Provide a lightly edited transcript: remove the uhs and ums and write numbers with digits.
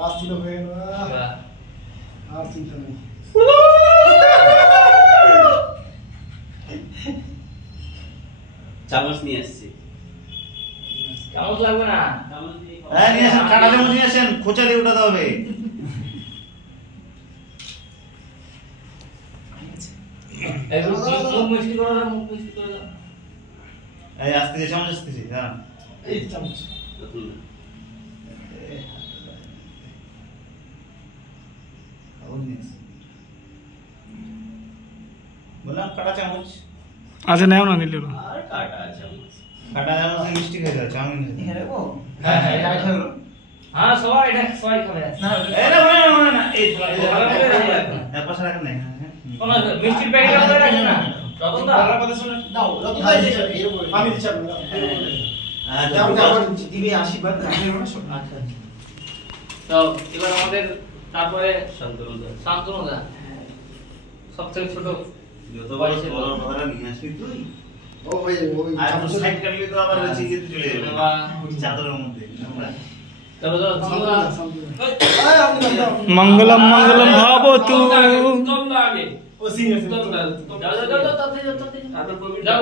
রাস্তি তো হয়ে গেল আর চিন্তা নেই চামচ নিয়ে আসছি চামচ লাগবে না হ্যাঁ নিয়ে আসেন কাঁটা চামচ নিয়ে আসেন খোঁচা দিয়ে উঠাতে হবে এই মুখ মিষ্টি করে দাও মুখ মিষ্টি করে দাও এই আসতেছে চামচ আসতেছে হ্যাঁ এই চামচ বললাম কাঁটা চামচ আচ্ছা নেও না নিলে আর কাটা চামচ কাঁটা চামচ মিষ্টি খেয়ে যাও চাউমিন খেয়ে যাও হ্যাঁ হ্যাঁ এটা খাবো হ্যাঁ সবাই এটা সবাই খাবে না না এই পাশে রাখেন না কোন মিষ্টির প্যাকেট করে রাখেন না রতন দা বাংলা কথা শুনে দাও রতন ভাই আমি দিচ্ছি আপনারা দিবে আশীর্বাদ রাখেন না আচ্ছা তো এবার আমাদের তারপরে শান্তনু দা সবথেকে ছোট যত বড় কথাটা নিয়ে আসবি তুই ও ওই আর তো সাইড কাটলি তো আবার চিকেন চলে যাবে চাদরের মধ্যে আমরা চলো मंगलम मंगलम भावतु তোমরা আগে ও সিরিয়াস যাও